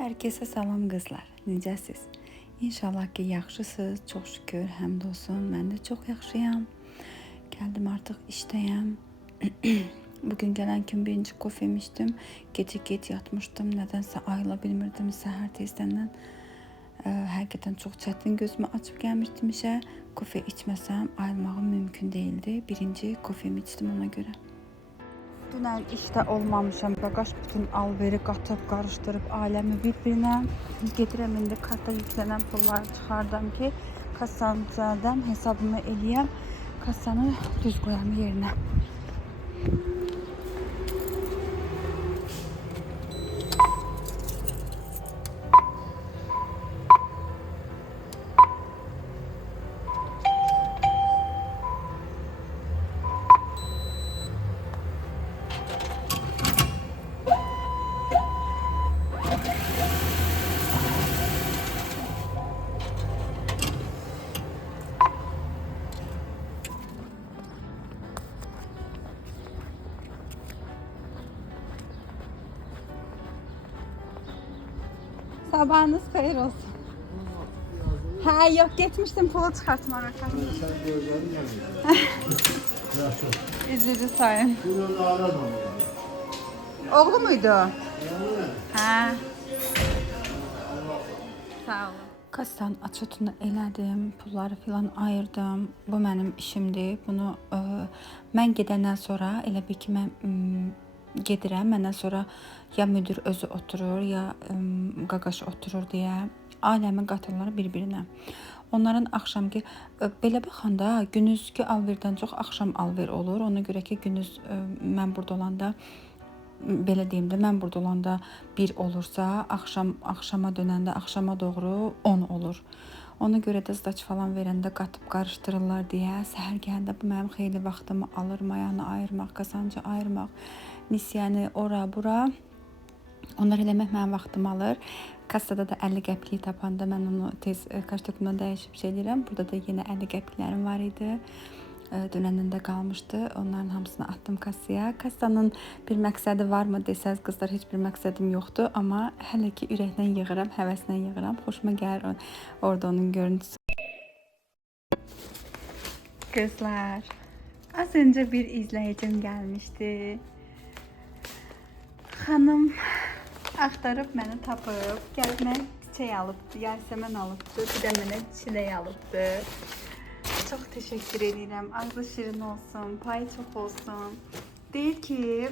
Hər kəsə salam qızlar. Necəsiz? İnşallah ki yaxşısınız. Çox şükür, həmd olsun. Mən də çox yaxşıyam. Gəldim artıq işdəyəm. Bugün gələn kimi birinci kofemi içdim. Gecə gec yatmışdım. Nədənsə ayıla bilmirdim səhər tezdəndən. Həqiqətən çox çətin gözümü açıb gəlmişdim işə. Kofe içməsəm ayılmağım mümkün değildi. Birinci kofemi içdim ona görə. Dünən işdə olmamışam. Baqaj bütün alveri qatıb, qarışdırıb aləmi bir-birinə. Gedirəm indi karta yüklənən pulları çıxardım ki, kassadan hesabımı eləyəm. Kassanı düz qoyam yerinə. Sabahınız xeyir olsun. Hə, yox, getmişdim pulu çıxartmağa. Sen gözlerini yanıyor. İzleyici sayın. Bunu da aradım. Oğlu muydu? Hə. Sağ olun. Kassan açıtını elədim, pulları filan ayırdım. Bu mənim işimdir. Bunu mən gedəndən sonra elə bir ki mən gedirəm. Məndən sonra ya müdür özü oturur, ya qaqaş oturur deyə aləmi qatırlar bir-birinə. Onların axşamki belə baxanda gündüzki alverdən çox axşam alver olur. Ona görə ki gündüz mən burada olanda belə deyim də mən burada olanda 1 olursa, axşama dönəndə axşama doğru 10 olur. Ona görə də zdaç falan verəndə qatıb qarışdırırlar deyə səhər gələndə bu mənim xeyli vaxtımı alır. Mayanı ayırmaq, qazancı ayırmaq, nisiyəni ora bura. Onları eləmək mənim vaxtımı alır. Kassada da 50 qəpik tapanda mən onu tez kartokumdan dəyişib şey edirəm. Burada da yenə 50 qəpiklərim var idi. Dünəndən də qalmışdı. Onların hamısını attım kassaya. Kassanın bir məqsədi varmı desəz qızlar, heç bir məqsədim yoxdur. Amma hələ ki ürəkdən yığıram, həvəslə yığıram. Xoşuma gəlir orada onun görüntüsü. Kızlar, az önce bir izleyicim gelmişti. Hanım axtarıb məni tapıb, gəlib mənə çiçək alıbdı, yasəmən alıbdı, bir də mənə çilək alıbdı. Çox təşəkkür edirəm. Ağzı şirin olsun, payı çox olsun. Deyir ki,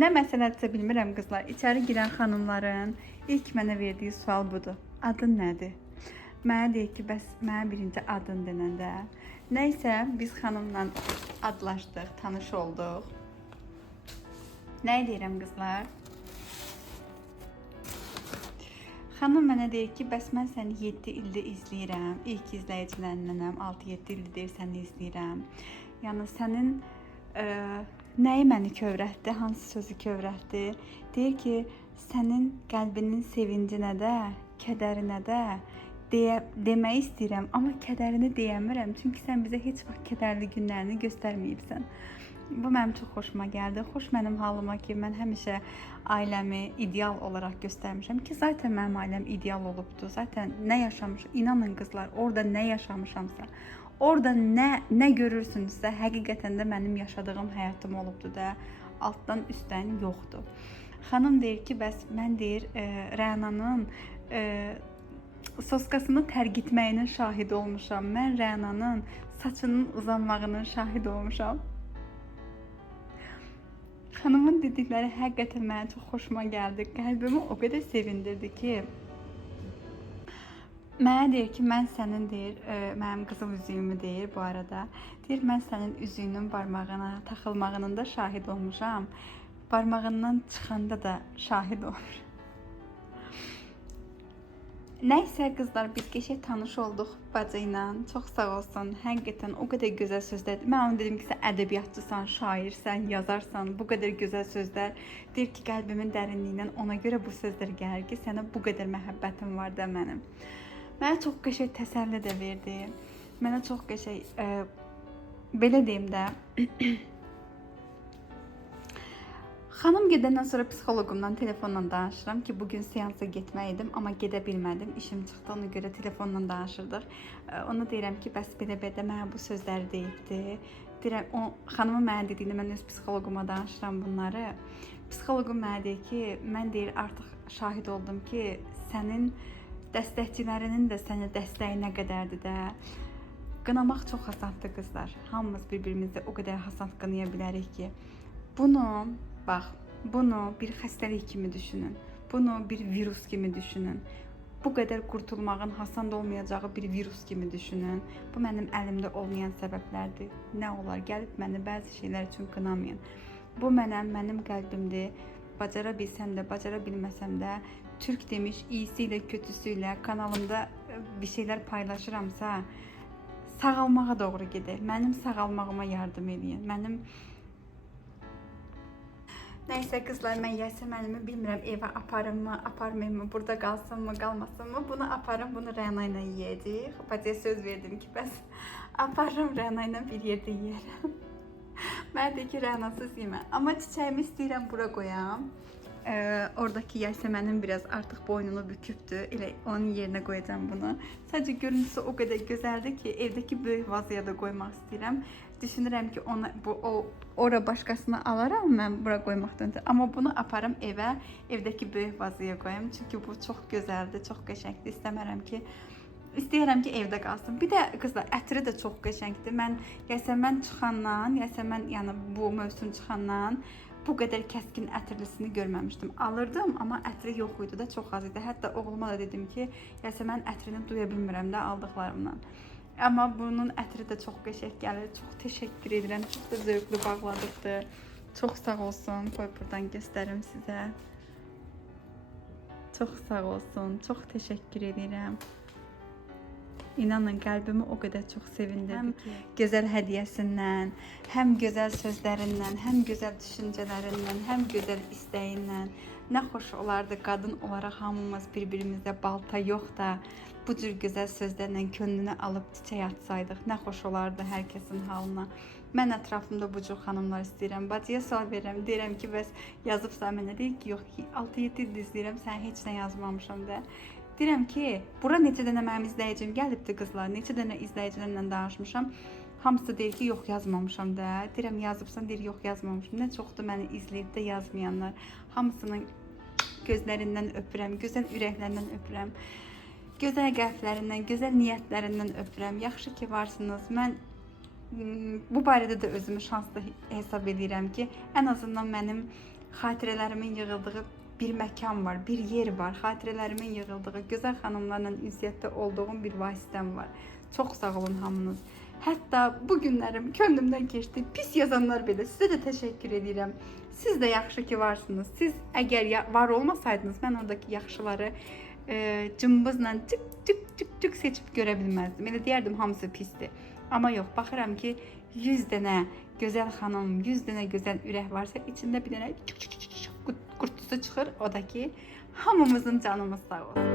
nə məsələdirsə bilmirəm qızlar. İçəri girən xanımların ilk mənə verdiyi sual budur. Adın nədir? Mənə deyir ki, bəs mənə birinci adın denəndə. Nəysə, biz xanımla adlaşdıq, tanış olduq. Nə deyirəm qızlar? Xanım mənə deyir ki, bəs mən səni 7 ildir izləyirəm. İlk izləyicilərindənəm, 6-7 ildir səni izləyirəm. Yəni sənin nəyi məni kövrətdi, hansı sözü kövrətdi? Deyir ki, sənin qəlbinin sevincinə də, kədərinə də demək istəyirəm, amma kədərini deyəmirəm. Çünki sən bizə heç vaxt kədərli günlərini göstərməyibsən. Bu mənim çox xoşuma gəldi. Xoş mənim halıma ki, mən həmişə ailəmi ideal olaraq göstərmişəm ki, zaten mənim ailəm ideal olubdu. Zaten nə yaşamışam, inanın qızlar, orada nə yaşamışamsa, orada nə görürsünüzsə, həqiqətən də mənim yaşadığım həyatım olubdu da, altdan üstdən yoxdur. Xanım deyir ki, bəs mən deyir, Rənanın soskasını tərgitməyinin şahidi olmuşam. Mən Rənanın saçının uzanmağının şahidi olmuşam. Xanımın dedikləri həqiqətən mənə çox xoşuma gəldi. Qəlbimi o qədər sevindirdi ki, mənə deyir ki, mən sənin deyir, mənim qızıl üzüyümü deyir bu arada. Deyir, mən sənin üzüyünün barmağına taxılmağının da şahid olmuşam. Barmağından çıxanda da şahid olmuşam. Nəysə qızlar, biz qəşəng tanış olduq bacı ilə. Çox sağ olsun. Həqiqətən o qədər gözəl sözlər. Mən onu dedim ki, sən ədəbiyyatçısan, şairsən, yazarsan, bu qədər gözəl sözlər. Deyir ki, qəlbimin dərinliyindən ona görə bu sözlər gəlir ki, sənə bu qədər məhəbbətim var da mənim. Mənə çox qəşəng təsəlli də verdi. Mənə çox qəşəng belə deyim də Xanım gedəndən sonra psixoloqumdan telefonla danışıram ki, bugün seansa getmək idim, amma gedə bilmədim. İşim çıxdı, ona görə telefonla danışırdıq. Ona deyirəm ki, bəs belə-belə mənə bu sözləri deyibdi. Deyirəm, o xanımın mənə dediyini mən öz psixoloquma danışıram bunları. Psixoloqum mənə deyir ki, mən deyir artıq şahid oldum ki, sənin dəstəkçilərinin də sənə dəstəyi nə qədərdir də. Qınamaq çox asandır qızlar. Hamımız bir-birimizi o qədər asan qınaya bilərik ki, bunu bir xəstəlik kimi düşünün. Bunu bir virus kimi düşünün. Bu qədər qurtulmağın asan olmayacağı bir virus kimi düşünün. Bu mənim əlimdə olmayan səbəblərdir. Nə olar, gəlib məni bəzi şeylər üçün qınamayın. Bu mənim qəlbimdir. Bacara bilsəm də, bacara bilməsəm də, Türk demiş, iyisi ilə, kötüsü ilə kanalımda bir şeylər paylaşıramsa, sağalmağa doğru gedək. Mənim sağalmağıma yardım edin. Nəysə qızlar, mən Yasəmənimi bilmirəm evə aparımmı, aparmayım mı, burada qalsın mı, qalmasın mı? Bunu aparım, bunu Rəna ilə yeyəcəyik. Xopacıya söz verdim ki, bəs aparırım Rəna ilə bir yerdə yeyərəm. Mən deyir ki, Rənasız yemə. Amma çiçəyimi istəyirəm bura qoyam. Oradakı Yasəmənin biraz artıq boynunu bükübdür. Elə onun yerinə qoyacağım bunu. Sadəcə görüntüsü o qədər gözəldir ki, evdəki böyük vazıya da qoymaq istəyirəm. Düşünürəm ki, ora başqasını alaram mən bura qoymaqdan. Amma bunu aparım evə, evdəki böyük vazıya qoyam. Çünki bu çox gözəldir, çox qəşəngdir. İstəyirəm ki, evdə qalsın. Bir də qızlar, ətri də çox qəşəngdir. Mən Yasəmən çıxandan, yəni bu mövsüm çıxandan bu qədər kəskin ətirlisini görməmişdim. Alırdım, amma ətri yox idi da, çox az idi. Hətta oğluma da dedim ki, Yasəmən ətrini duya bilmirəm də aldıqlarımdan. Amma bunun ətri də çox qəşəng gəlir. Çox təşəkkür edirəm. Çox da zövqlü bağladıqdır. Çox sağ olsun. Qoy buradan göstərim sizə. Çox sağ olsun. Çox təşəkkür edirəm. İnanın, qəlbimi o qədər çox sevindirdi ki, gözəl hədiyyəsindən, həm gözəl sözlərindən, həm gözəl düşüncələrindən, həm gözəl istəyindən. Nə xoş olardı qadın olaraq hamımız bir-birimizdə balta yox da bu cür gözəl sözlərlə könlünü alıb çiçək atsaydıq. Nə xoş olardı hər kəsin halına. Mən ətrafımda bu cür xanımlar istəyirəm. Bacıya sual verirəm, deyirəm ki, bəs yazıbsa mənə deyir ki, yox, 6-7 il izləyirəm, sən heç nə yazmamışam da. Deyirəm ki, bura neçə dənə mənim izləyicim gəlibdi qızlar, neçə dənə izləyicilərlə danışmışam. Hamısı deyir ki, yox yazmamışam da. Deyirəm, yazıbsan, deyir, yox yazmamışam. Nə çoxdur məni izləyib də yazmayanlar. Hamısının gözlərindən öpürəm, gözəl ürəklərindən öpürəm. Gözəl qəlblərindən, gözəl niyyətlərindən öpürəm. Yaxşı ki, varsınız. Mən bu barədə də özümü şanslı hesab edirəm ki, ən azından mənim xatirələrimin yığıldığı bir məkan var, bir yer var. Xatirələrimin yığıldığı, gözəl xanımlarla ünsiyyətdə olduğum bir vasitəm var. Çox sağ olun hamınız. Hətta bu günlərim könlümdən keçdi. Pis yazanlar belə sizə də təşəkkür edirəm. Siz də yaxşı ki varsınız. Siz əgər var olmasaydınız, mən oradakı yaxşıları cımbızla cık seçib görə bilməzdim. Elə deyərdim hamısı pisdir. Amma yox, baxıram ki 100 dənə gözəl xanım, 100 dənə gözəl ürək varsa, içində bir dənə qurtusu çıxır. O da ki, hamımızın canımız sağ olsun.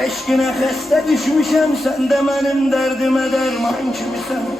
Eşqinə xəstə düşmüşəm, sən də mənim dərdimə dərman kimisən.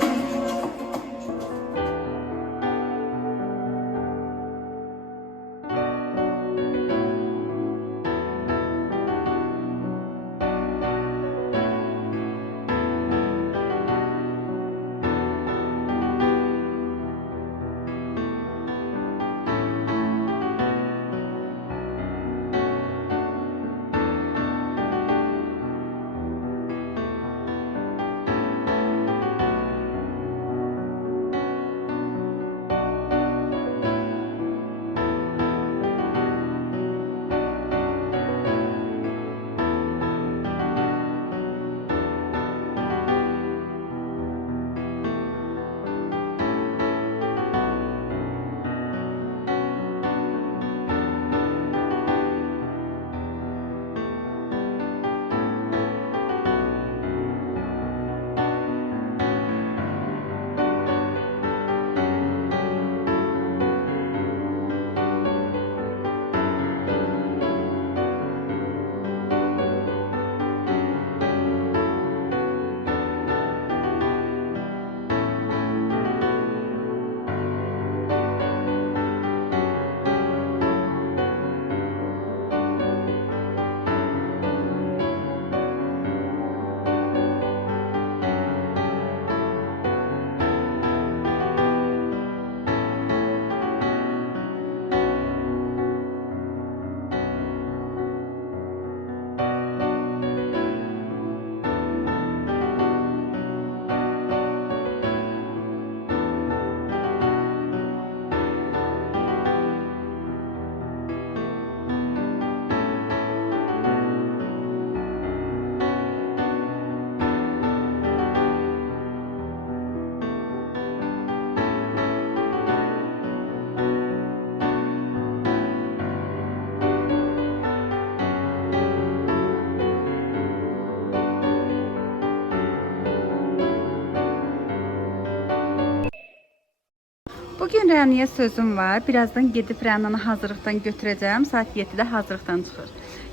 Bugün Rənaya sözüm var. Birazdan gedib Rənanı hazırlıqdan götürəcəm. Saat 7-də hazırlıqdan çıxır.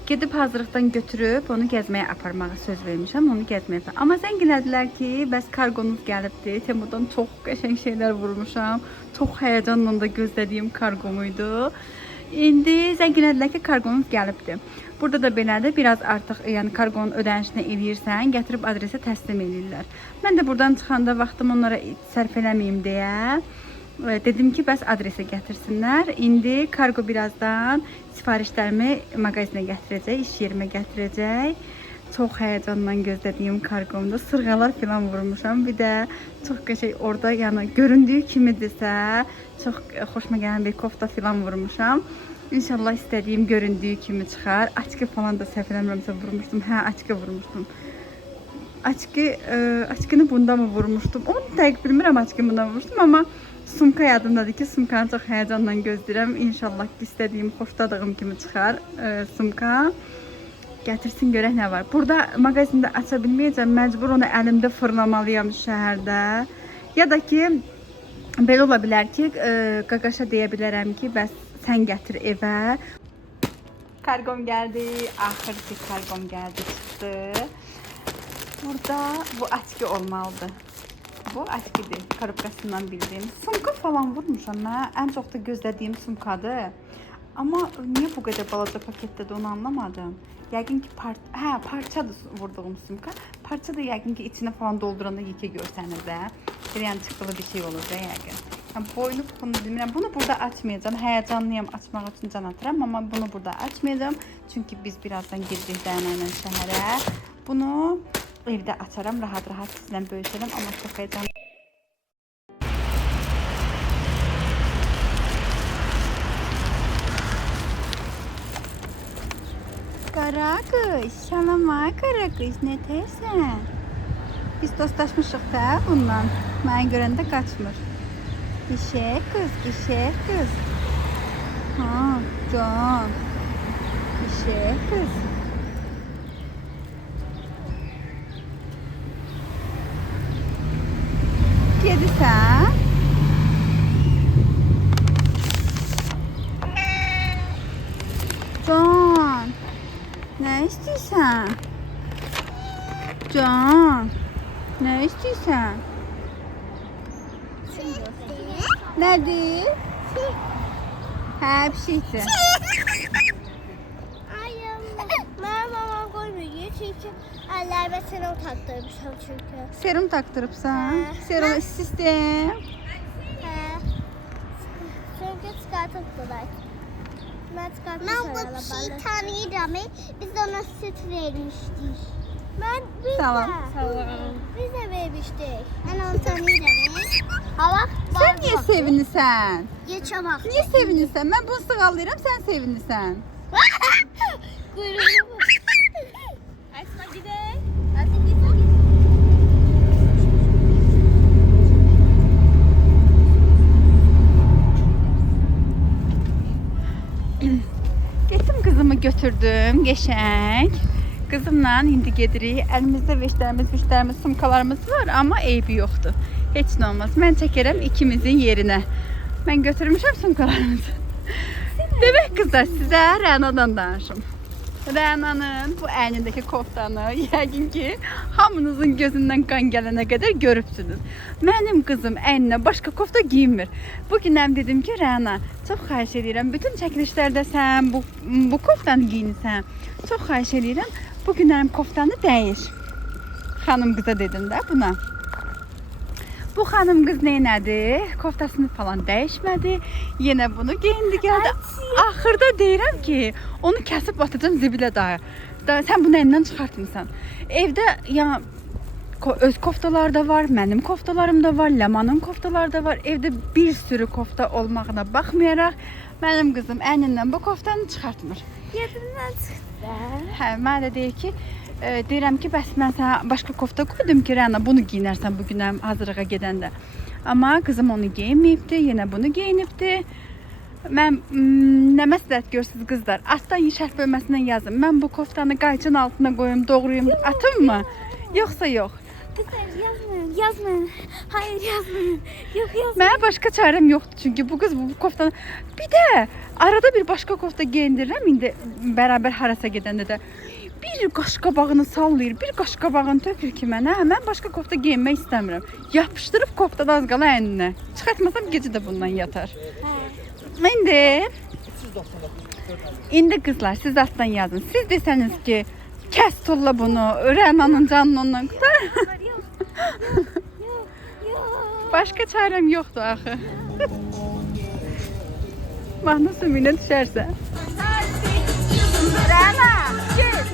Gedib hazırlıqdan götürüb onu gəzməyə aparmağa söz vermişəm. Onu gəzməyə aparım. Amma zəngələdilər ki, bəs kargonuz gəlibdi. Temudan çox qəşəng şeylər vurmuşam. Çox həyəcanla da gözlədiyim kargomuydu. İndi zəngələdilər ki, kargonuz gəlibdi. Burada da belədir. Biraz artıq yəni kargonun ödənişini eləyirsən, gətirib adresə təslim edirlər. Mən də buradan çıxanda vaxtımı onlara sərf eləməyim deyə dedim ki, bəs adresə gətirsinlər. İndi kargo birazdan sifarişlərimi mağazinə gətirəcək, iş yerimə gətirəcək. Çox həyəcanla gözlədiyim kargomda sırğalar falan vurmuşam. Bir də çox qəşəng orada yəni göründüyü kimidirsə, çox xoşuma gələn bir kofta falan vurmuşam. İnşallah istədiyim göründüyü kimi çıxar. Açqı falan da səhv eləmirəmsə vurmuşdum. Hə, açqı vurmuşdum. Açqını bunda mı vurmuşdum? Onu dəqiq bilmirəm açqını bunda vurmuşdum, amma sumka yadımdadır ki, sumkanı çox həyəcanla gözləyirəm. İnşallah istədiyim, xoşladığım kimi çıxar sumka. Gətirsin görək nə var. Burada mağazində aça bilməyəcəm. Məcbur onu əlimdə fırlamalıyam şəhərdə. Ya da ki, belə ola bilər ki, qaqaşa deyə bilərəm ki, bəs sən gətir evə. Kargom gəldi. Axır ki, kargom gəldi, çıxdı. Burada bu açqı olmalıdır. Bu açqıdır. Korobkasından bildiyim. Sumka falan vurmuşam mən. Ən çox da gözlədiyim sumkadır. Amma niyə bu qədər balaca paketdə də onu anlamadım. Yəqin ki, parçadır vurduğum sumka. Parça da yəqin ki, içine falan dolduranda yekə görsəniz də. Yəni çıxılı bir şey olur da yəqin. Yəni, boynu bunu bilmirəm. Bunu burada açmayacağım. Həyəcanlıyam açmaq üçün can atıram. Amma bunu burada açmayacağım. Çünki biz birazdan gedirik Rəna ilə şəhərə. Bunu evdə açaram. Rahat-rahat sizlə bölüşərəm. Amma çox həyəcanlıyam. Qara qız, şalama qara qız, nə deyirsən? Biz dostlaşmışıq da bundan. Mənə görəndə qaçmır. Gişək qız, gişək qız. Ha, can. Gişək qız. Gedirsən? Can. Nə istəyirsən? Can. Nə istəyirsən? Nədir? Hə, pişikdir. Mənim mamam qoymuyor çünki əllərimə serum taktırmışam çünki. Serum taktırıbsan? Serum sistem. Hə. Çünki çıxartıbdılar. Mən bu pişiyi tanıyıram. Biz ona süt vermişdik. Tamam. Biz də vermişdik. Mən onu tanıyıram. Hava Sən niyə sevinirsən? Geçəmək. Niyə sevinirsən? Mən bunu sığallayıram, sən sevinirsən. Quyruğu. Əsma gedək. Getdim kızımı götürdüm, geçək. Kızımla indi gedirik. Əlimizdə veşlərimiz, sumkalarımız var, amma eybi yoxdur. Heç nə olmaz. Mən çəkərəm ikimizin yerinə. Mən götürmüşəm sumkalarımızı. Demək qızlar, sizə Rəna'dan danışım. Rəna'nın bu əynindəki koftanı yəqin ki, hamınızın gözündən qan gələnə qədər görübsünüz. Mənim qızım əyninə başqa kofta giyinmir. Bugünəm dedim ki, Rəna, çox xahiş edirəm. Bütün çəkilişlərdə sən bu koftanı giyinirsən. Çox xahiş edirəm. Bugünəm koftanı dəyiş. Xanım qıza dedim də buna. Bu xanım qız neynədi? Koftasını falan dəyişmədi. Yenə bunu geyindi gəldi. Axırda deyirəm ki, onu kəsib atacağım zibilə daya. Sən bunu əlindən çıxartmısan. Evdə ya öz koftalar da var, mənim koftalarım da var, Lamanın koftaları da var. Evdə bir sürü kofta olmağına baxmayaraq mənim qızım əynindən bu koftanı çıxartmır. Yadımdan çıxdı. Hə, mənə də deyir ki, deyirəm ki, bəs mən sənə başqa kofta qoydum ki, Rəna, bunu giyinərsən bugünəm hazırlığa gedəndə. Amma qızım onu geyinməyibdi, yenə bunu geyinibdi. Mən nə məsləhət görürsünüz qızlar? Altdan şərh bölməsindən yazın. Mən bu koftanı qayçın altına qoyum, doğrayım, atım mı? Yoxsa yox. Kızlar yazmayın, yazmayın. Hayır yazmayın. Yok yazmayın. Mənə başqa çarəm yoxdur çünki bu qız bu koftanı bir də arada bir başqa kofta geyindirirəm indi bərabər harasa gedəndə də bir qaşqabağını sallayır, bir qaşqabağını tökür ki mənə. Mən başqa kofta geyinmək istəmirəm. Yapışdırıb koftadan az qala əyninə. Çıxartmasam gecə də bundan yatar. İndi qızlar siz altdan yazın. Siz desəniz ki, kəs tulla bunu, Rənanın canını ondan qutar. Yok. Başqa çarəm yoxdur axı. Mahnı sümüyünə düşərsə. Rəna, gel.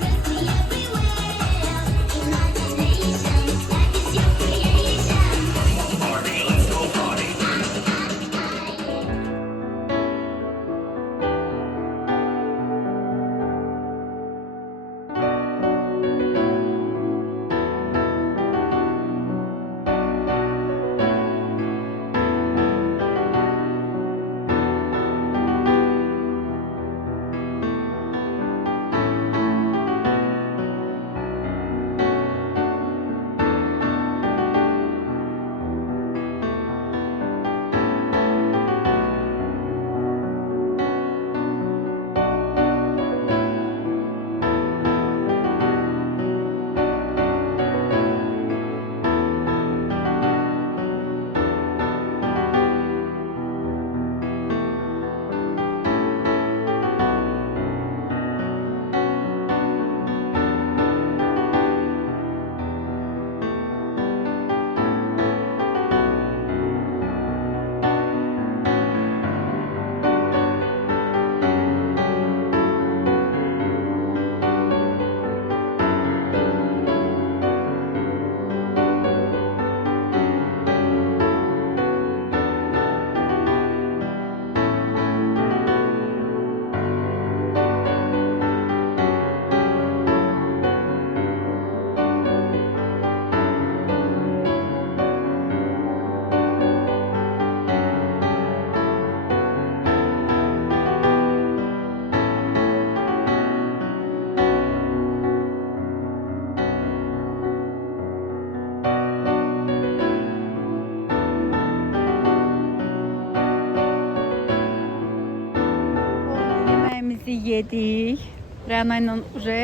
Yedik. Rəna ilə uje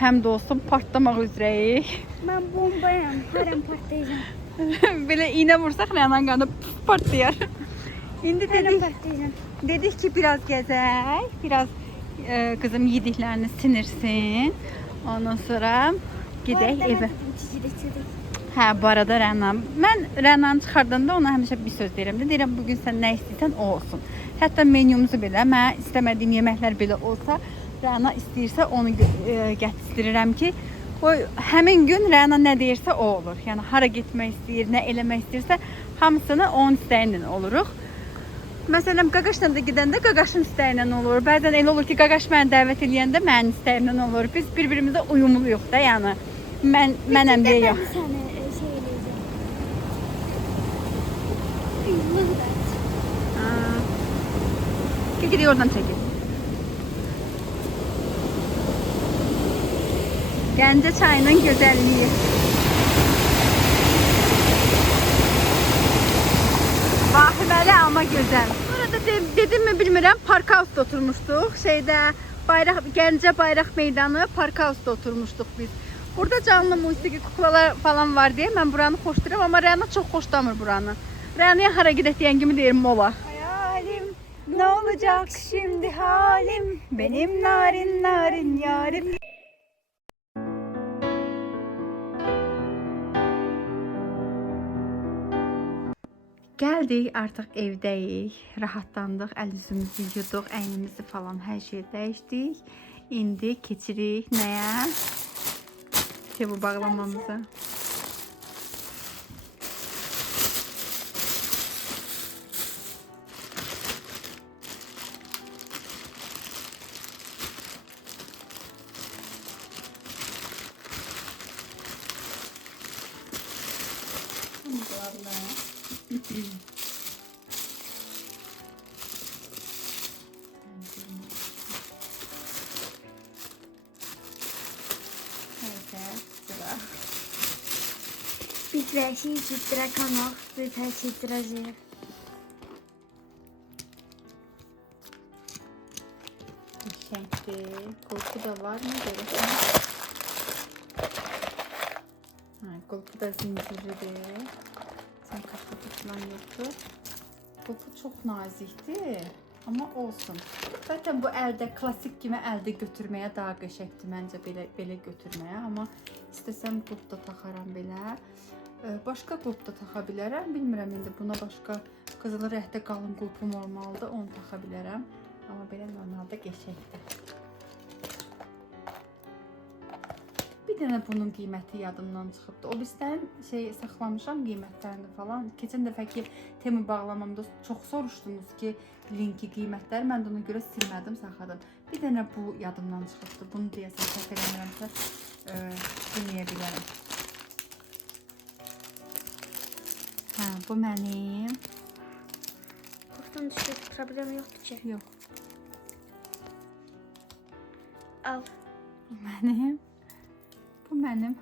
həm də olsun partlamaq üzrəyik. Ben bombayım. Harem patlayacağım. Belə iynə vursaq Rəna qanı partlayar. İndi Harem patlayacağım. dedik ki biraz gəzək, biraz qızım yediklərini sinirsin. Ondan sonra gedək evə. Hə, bu arada Rəna, mən Rənanı çıxardanda ona həmişə bir söz deyirəm. Deyirəm bugün sən nə istəyirsən o olsun. Hətta menyumuzu belə, mən istəmədiyim yeməklər belə olsa, Rəna istəyirsə onu gətizdirirəm ki, o həmin gün Rəna nə deyirsə o olur. Yəni hara getmək istəyir, nə eləmək istəyirsə, hamısını onun istəyindən oluruq. Məsələn, Qaqaşla da gedəndə Qaqaşın istəyindən olur. Bəzən elə olur ki, Qaqaş məni dəvət edəndə mənim istəyimdən olur. Biz bir-birimizə uyumluyuq da, yəni. Mənəm deyə yox. Gidiyor oradan çekil. Gəncə çayının gözəlliyi. Vahiməli ama gözəl. Burada dedim mi bilmirəm, Park House'da oturmuşduq. Gəncə Bayraq Meydanı Park House'da oturmuşduq biz. Burada canlı musiqi kuklalar falan var diye mən buranı xoşlayıram, amma Rəna çox xoşlamır buranı. Rənaya hara gedək deyən kimi deyir mola. Hayalim, ne olacak şimdi halim, benim narin narin yarim. Gəldik, artıq evdəyik, rahatlandıq, əl üzümüzü yuduq, əynimizi falan hər şey dəyişdik. İndi keçirik nəyə? Bu bağlamamıza. Vəhşi Drakonov bir təchizracı. Qəşəngdir. Qolpu da var mı? Görürəm. Qolpu da zincirlidir. Çantaxı falan yoxdur. Qolpu çox nazikdir. Amma olsun. Zaten bu əldə klassik kimi əldə götürməyə daha qəşəngdir məncə belə götürməyə. Amma istəsəm qolpda taxaram belə. Başqa qolpda taxa bilərəm. Bilmirəm indi buna başqa qızılı rəngdə qalın qolpum olmalıdır. Onu taxa bilərəm. Amma belə normalda qəşəngdir. Bir dənə bunun qiyməti yadımdan çıxıbdı. O bizdən saxlamışam qiymətlərini falan. Keçən dəfəki tema bağlamamda çox soruşdunuz ki, linki qiymətləri. Mən də ona görə silmədim, saxladım. Bir dənə bu yadımdan çıxıbdı. Bunu deyəsən səhv eləmirəmsə deməyə bilərəm. Bu mənim. Qurtdan düşdü, problem yoxdur ki. Yox. Al. Bu mənim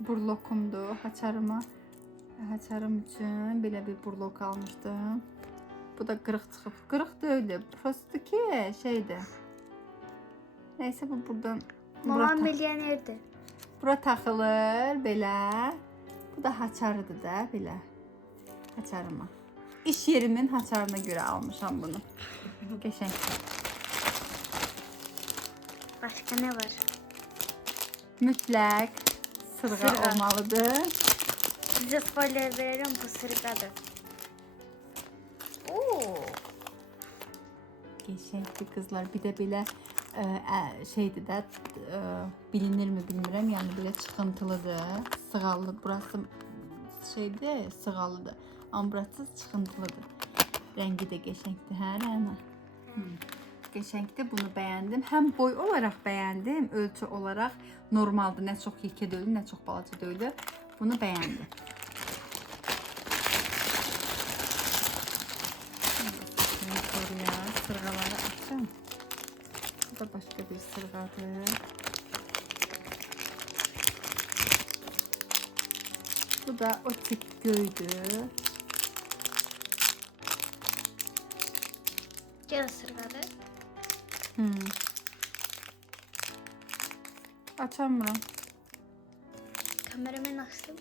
burlokumdur. Haçarım üçün belə bir burlok almışdım. Bu da qırıq çıxıb. Qırıq deyil. Prosto ki şeydir. Neyse bu buradan Mamam milyonerdir. bura taxılır belə. Bu da haçarıdır da belə. Haçarıma. İş yerimin haçarına görə almışam bunu. Qəşəng. Başqa nə var? Mütləq sırğa olmalıdır. Sizə spoiler verirəm, bu sırğadır. Qəşəngdir qızlar. Bir də belə şeydir də bilinirmi bilmirəm. Yəni belə çıxıntılıdır. Sığallı. Burası şeydir, sığallıdır. Amma burası çıxıntılıdır. Rəngi də qəşəngdir. Hə, Rəna? Qəşəngdir. Bunu bəyəndim. Həm boy olaraq bəyəndim, ölçü olaraq normaldır. Nə çox yekə deyil, nə çox balaca deyil. Bunu bəyəndim. Sırğaları açım. Bu da başqa bir sırğadır. Bu da o tip göydür. Gəl sırğadır. Açamıram. Kameramı açdım.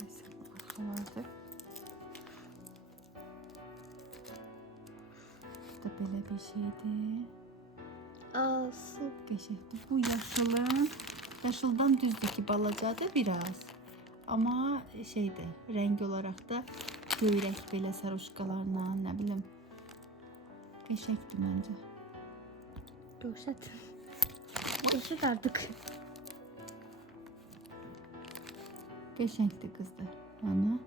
Neyse bu arxalardır. Bu da belə bir şeydir. Alsın. Qəşəngdir. Bu yaşıldan düzdür ki balacadır biraz. Amma şeydir, rəng olaraq da göyrək belə sarışqalarla, nə bilim. Qəşəngdir məncə. Görsət. Görsət artıq. Qəşəngdir qızdır. Yəni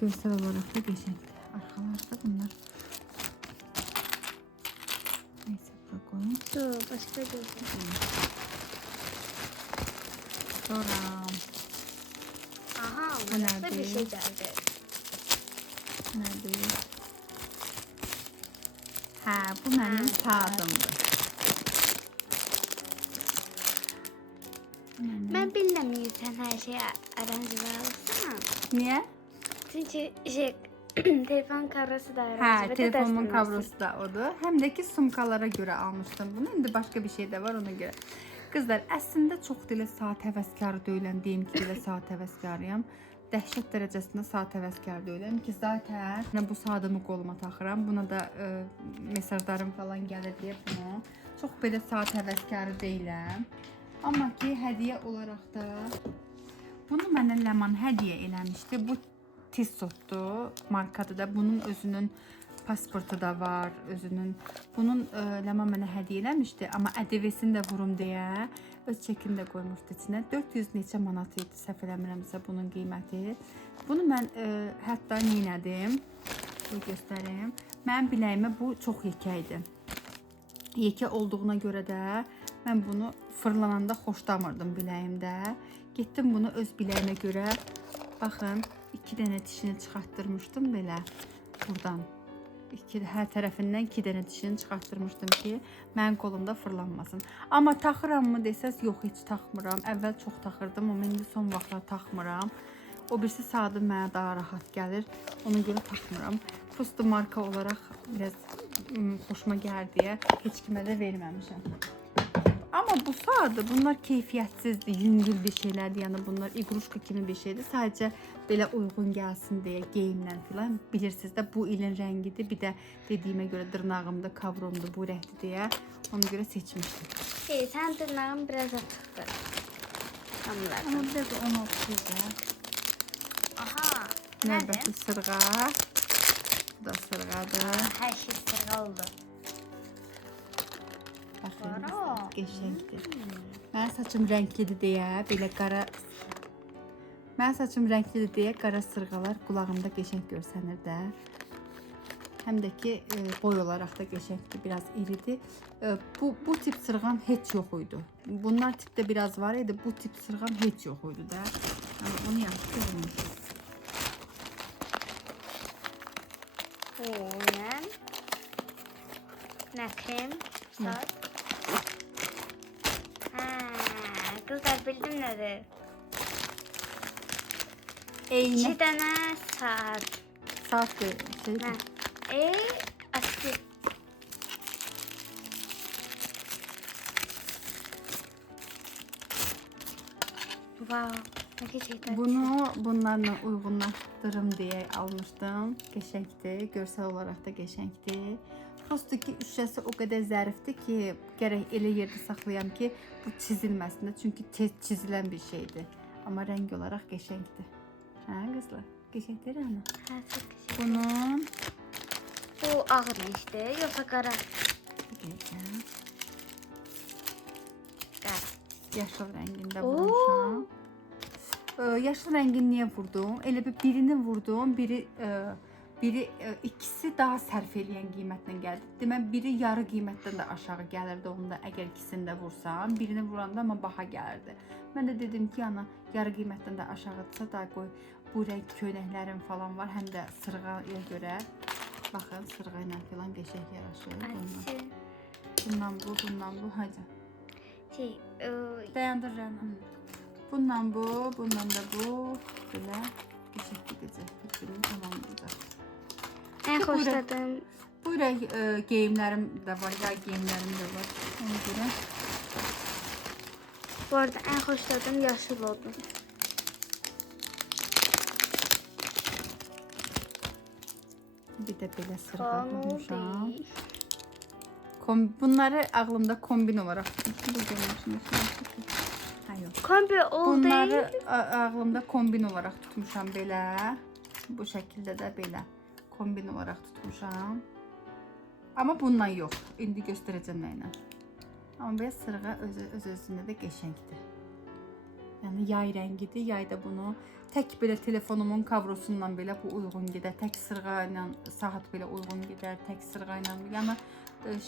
görsel olaraq da qəşəngdir. Arxalarda bunlar. Neyse bura qoyum. Dur, başqa görsət. Sonra Aha, Bu bana nədir? bir şey gəldi. nədir? Hə, bu mənim kağıdımdır. Mən bilmirəm sən hər şeyə aranjör alırsan. Niyə? Çünki telefon kablosu da Hə, aranjör. telefonumun kablosu da odur. Həm də ki sumkalara görə almışdım bunu. İndi başqa bir şey də var ona görə. Qızlar, əslində çox dilə saat həvəskarı deyiləm. Deyim ki, dilə saat həvəskarıyam. Dəhşət dərəcəsində saat həvəskarı deyiləm ki, zaten bu saatımı qoluma taxıram. Buna da mesajlarım falan gəlir deyə bunu. Çox belə saat həvəskarı deyiləm. Amma ki, hədiyyə olaraq da bunu mənə Ləman hədiyyə eləmişdi. Bu Tissotdur, markadır da. Bunun özünün pasportu da var, özünün. Bunun Ləman mənə hədiyyə eləmişdi, amma ƏDV-sini də vurum deyə öz çekini də qoymuşdu içinə. 400 neçə manat idi, səhv eləmirəmsə bunun qiyməti. Bunu mən hətta neynədim? Qoy göstərim. Mənim biləyimə bu çox yekə idi. Yekə olduğuna görə də mən bunu fırlananda xoşlamırdım biləyimdə. Getdim bunu öz biləyimə görə, baxın, 2 dənə dişini çıxartdırmışdım belə buradan. hər tərəfindən 2 dənə dişini çıxartdırmışdım ki, mənim qolumda fırlanmasın. Amma taxırammı desəz, yox, heç taxmıram. Əvvəl çox taxırdım, amma indi son vaxtlar taxmıram. O birisi saatı mənə daha rahat gəlir. Ona görə taxmıram. Prosto marka olaraq biraz xoşuma gəlir deyə heç kimə də verməmişəm. Amma bu saatı bunlar keyfiyyətsizdir, yüngül bir şeylərdir. Yəni bunlar iqruşka kimi bir şeydir. Sadəcə belə uyğun gəlsin deyə geyimlə filan. Bilirsiniz də bu ilin rəngidir. Bir də dediyimə görə dırnağımda kavromdur bu rəngdir deyə ona görə seçmişdim. Sen tırnağın biraz atıktır. Tamamladım. Amma biraz onu oxuyacaq. Aha. Növbəti sırğa. Bu da sırğadır. Her şey sıra oldu. Baxın, Varo. qəşəngdir. Mənim saçım rənglidir deyə belə qara Mənim saçım rənglidir deyə qara sırğalar qulağımda qəşəng görsənir də. Həm də ki boy olaraq da qəşəngdir, biraz iridir. Bu tip sırğam heç yox idi. Bunlar tipdə biraz var idi. Bu tip sırğam heç yox idi də. Yəni onu yaxşı olmuşdu. Ne? Ne krem? Saat. Ha, kızlar bildim nedir? Eynək. 2 tane saat. Saat şey. Ha. Asit. Wow. Ne gerçekten. Bunu bunlarla uyğunlaşdırım deyə almışdım. Qəşəngdir, görsel olaraq da qəşəngdir. Prosto ki şüşəsi o qədər zərifdir ki, gərək elə yerdə saxlayam ki, bu çizilməsin də, çünki tez çizilən bir şeydir. Amma rəng olaraq qəşəngdir. Hə qızlar, qəşəngdir ana. Ha, çok güzel. Bunun Bu ağ renkdir, yoksa qara? Qara. Yaşıl rəngində vurmuşam. Yaşıl rəngini niyə vurdum? Elə bir birini vurdum, biri ikisi daha sərf eləyən qiymətlə gəldi. Demə biri yarı qiymətdən də aşağı gəlirdi onda əgər ikisini də vursam. Birini vuranda amma baha gəlirdi. Mən də dedim ki, ana yarı qiymətdən də aşağıdırsa da qoy bu rəng köynəklərim falan var, həm də sırğaya görə. Baxın, sırğa ilə falan qəşəng yaraşır. Bundan bu, hadi. Şey, Dayandır Rəna. Bundan da bu, belə qəşəng gedəcək. Bunu tamamlayacaq. en hoşladığım Bu geyimlərim də var, yay geyimlərim də var. Ona görə bu arada en hoşladığım yaşıl oldu. bir də belə sırğa bulmuşam. Kombi. Bunları ağlımda kombin olaraq tutmuşam. Ha, yox. Kombi oldu. Bunları ağlımda kombin olaraq tutmuşam belə. Bu şəkildə də belə kombin olaraq tutmuşam. Amma bundan yox. İndi göstərəcəm nə ilə. Amma belə sırğa öz-özündə də qəşəngdir. Yəni yay rəngidir. Yayda bunu tək belə telefonumun kavrosundan belə bu uyğun gedər. Tək sırğa ilə saat belə uyğun gedər. Tək sırğa ilə. Yəni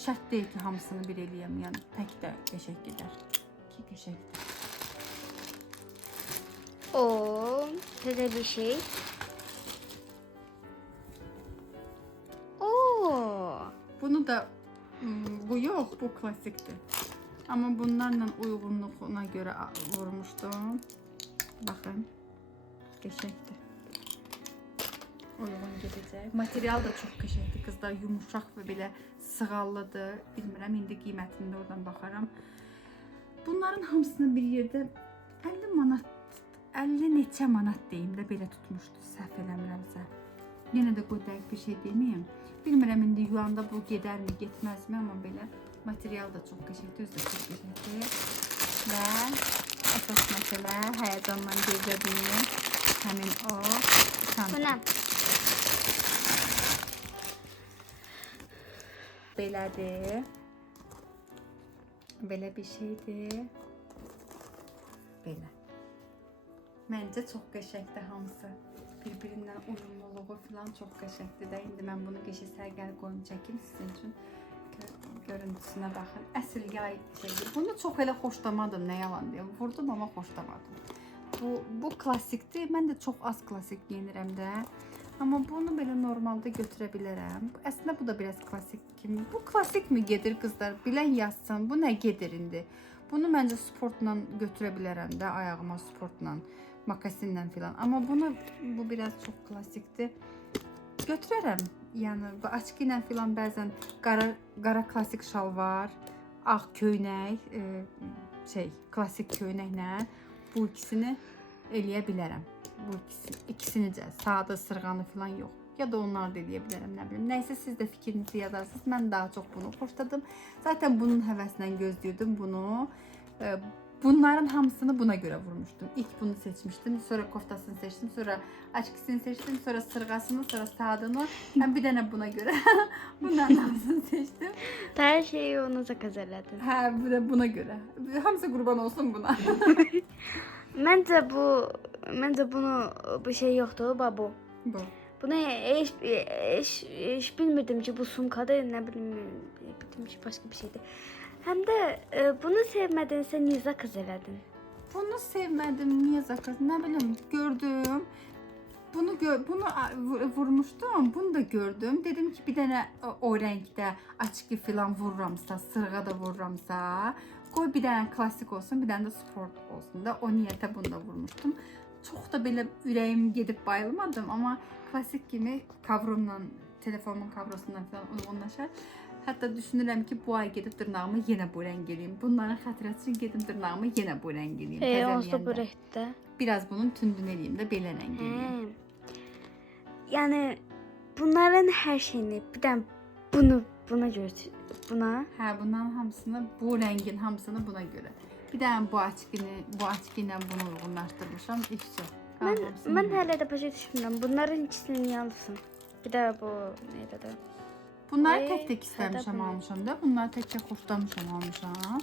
şərt deyil ki, hamısını bir eləyəm. Yəni tək də qəşəng gedər. Ki qəşəngdir. Oo, şöyle bir şey. Oo. Bunu da bu yox, bu klassikdir. Amma bunlarla uyğunluğuna görə vurmuşdum. Baxın. Qəşəngdir. Uyğun gedəcək. Material da çox qəşəngdir. Qızlar yumuşaq və belə sığallıdır. Bilmirəm, indi qiymətini də oradan baxaram. Bunların hamısını bir yerdə 50 manat, 50 neçə manat deyim də belə tutmuşdu, səhv eləmirəmsə. Yenə də qoy dəqiq bir şey deməyim. Bilmirəm indi yuyanda bu gedərmi, getməzmi, amma belə material da çox qəşəngdir, özü də çox qəşəngdir. Və əsas məsələ həyəcanla gözlədiyim həmin o Bu çanta. ne? Belədir. Belə bir şeydir. Belə. Məncə çox qəşəngdir hamısı. Bir-birindən uyumluluğu falan çox qəşəngdir də. İndi mən bunu qəşəng sərgəli qoyum çəkim sizin üçün. Görüntüsünə baxın. Əsl yay şeydir. Bunu çox elə xoşlamadım, nə yalan deyim. Vurdum amma xoşlamadım. Bu klassikdir. Mən də çox az klassik geyinirəm də. Amma bunu belə normalda götürə bilərəm. Əslində bu da biraz klassik kimi. Bu klassik mi gedir qızlar? Bilən yazsın. Bu nə gedir indi? Bunu məncə sportla götürə bilərəm də, ayağıma sportla, mokasinlə filan. Amma bu biraz çox klassikdir. Götürərəm. Yəni bu açıq ilə filan bəzən qara klassik şalvar, ağ köynək, klassik köynəklə bu ikisini eləyə bilərəm. Bu ikisini də sadə sırğanı filan yox. Ya da onlar da eləyə bilərəm, nə bilim. Nəysə siz də fikrinizi yazarsınız. Mən daha çox bunu xoşladım. Zaten bunun həvəsinə gözləyirdim bunu. Bunların hamısını buna görə vurmuşdum. İlk bunu seçmişdim, sonra koftasını seçtim, sonra açkisini seçtim, sonra sırğasını, sonra sadını. Ben bir dənə buna görə bunların hamısını seçtim. Her şeyi onu zakaz elədin. Hə, bir də buna görə. Hamısı qurban olsun buna. Məncə bunu bir şey yoxdur, babu. Bu. Bunu heç bilmirdim ki, bu sumkadır, nə bildim ki, başqa bir şeydir. Həm də bunu sevmədinsə niyə zakaz elədin? Bunu sevmədim, niyə zakaz? Nə bilim, gördüm. Bunu vurmuşdum, bunu da gördüm. Dedim ki, bir dənə o rəngdə açıq filan vururamsa, sırğa da vururamsa, qoy bir dənə klassik olsun, bir dənə də sport olsun da. O niyyətə bunu da vurmuşdum. Çox da belə ürəyim gedib bayılmadım, amma klassik kimi kavromla, telefonumun kavrosundan filan uyğunlaşar. Hətta düşünürəm ki, bu ay gedib dırnağımı yenə bu rəng eləyim. Bunların xatirəsi üçün gedim dırnağımı yenə bu rəng eləyim. Onsuz da bu rəngdə. Biraz bunun tündünü eləyim də belə rəng eləyim. Yəni bunların hər şeyini, bir də buna görə, Hə, bunların hamısını, bu rəngin hamısını buna görə. Bir dənə bu açıq ilə bunu uyğunlaşdırmışam. İşçi. Mən hələ də başa düşmürəm. Bunların ikisini niyə alırsın? Bir də bu neydə də? Bunları tək-tək istəmişəm, almışam da. Bunları tək-tək xoşlamışam, almışam.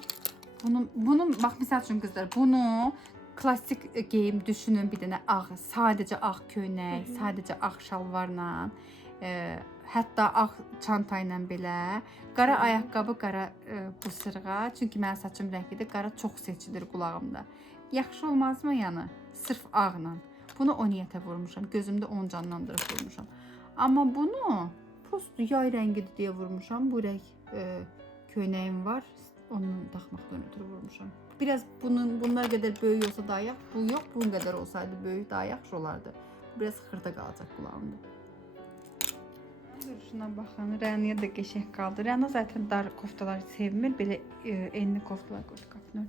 Bunun bax misal üçün qızlar, bunu klassik geyim düşünün, bir dənə ağ, sadəcə ağ köynək, sadəcə ağ şalvarla, hətta ağ çanta ilə belə, qara ayaqqabı, qara bu sırğa, çünki mənim saçım rənglidir, qara çox seçilir qulağımda. Yaxşı olmazmı yəni? Sırf ağla. Bunu o niyyətə vurmuşam, gözümdə onu canlandırıb vurmuşam. Amma bunu prosto yay rəngidir deyə vurmuşam. Bu rəng köynəyim var, onu taxmaqdan ötürü vurmuşam. Biraz bunlar qədər böyük olsa daha yaxşı, bu yox, bunun qədər olsaydı böyük daha yaxşı olardı. Biraz xırda qalacaq qulağımda. Şuna baxın, Rəniyə də qəşəng qaldı. Rəna zaten dar koftalar sevmir, belə enli koftalar qapını.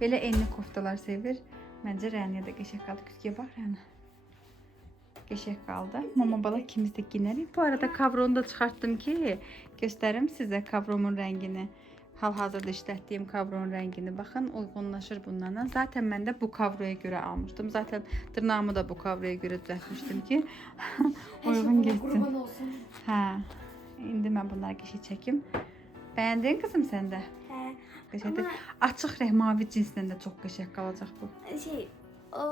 Belə enli koftalar sevir. Məncə Rəniyə də qəşəng qaldı. Kütüyə bax Rəna. Qəşəng qaldı. Mama bala ikimiz də giyinərik. Bu arada kavronu da çıxartdım ki, göstərim sizə kavromun rəngini. Hal-hazırda işlətdiyim kavronun rəngini. Baxın, uyğunlaşır bunlarla. Zaten mən də bu kavroya görə almışdım. Zaten dırnağımı da bu kavroya görə düzəltmişdim ki, uyğun getsin. Hə. İndi mən bunları qəşəng çəkim. Bəyəndin qızım sən də? Hə. Qəşəngdir. Açıq rəng mavi cinslə də çox qəşəng qalacaq bu. O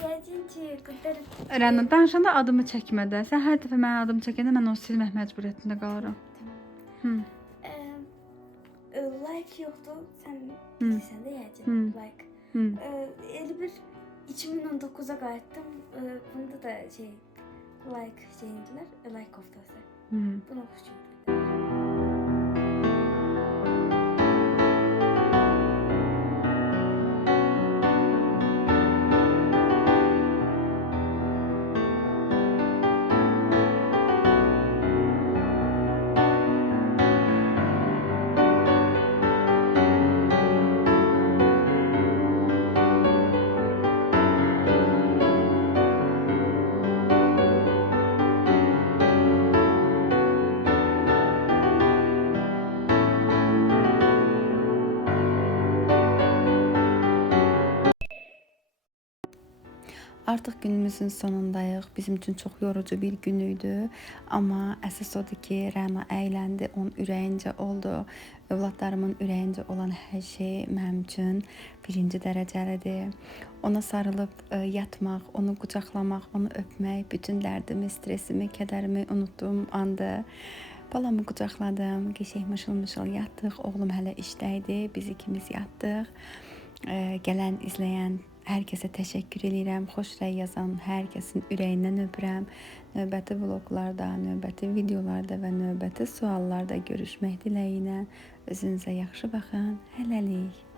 yəqin ki, qədər Rəna, danışanda adımı çəkmə də. Sən hər dəfə mənim adımı çəkəndə mən onu silmək məcburiyyətində qalaram. Tamam. Like yoxdur, sən bilirsən də yəqin. Like. Elə bir 2019-a qayıtdım. Bunda da like şeyindilər, like koftası. Bunu xoşum. Artıq günümüzün sonundayıq. Bizim üçün çox yorucu bir gün idi. Amma əsas odur ki, Rəna əyləndi, onun ürəyincə oldu. Övladlarımın ürəyincə olan hər şey mənim üçün birinci dərəcəlidir. Ona sarılıb yatmaq, onu qucaqlamaq, onu öpmək, bütün dərdimi, stresimi, kədərimi unutduğum andı. Balamı qucaqladım, qəşəng mışıl-mışıl yatdıq. Oğlum hələ işdə idi, biz ikimiz yatdıq. Gələn, izləyən Hər kəsə təşəkkür edirəm. Xoş rəy yazan hər kəsin ürəyindən öpürəm. Növbəti vloqlarda, növbəti videolarda və növbəti suallarda görüşmək diləyi ilə özünüzə yaxşı baxın. Hələlik.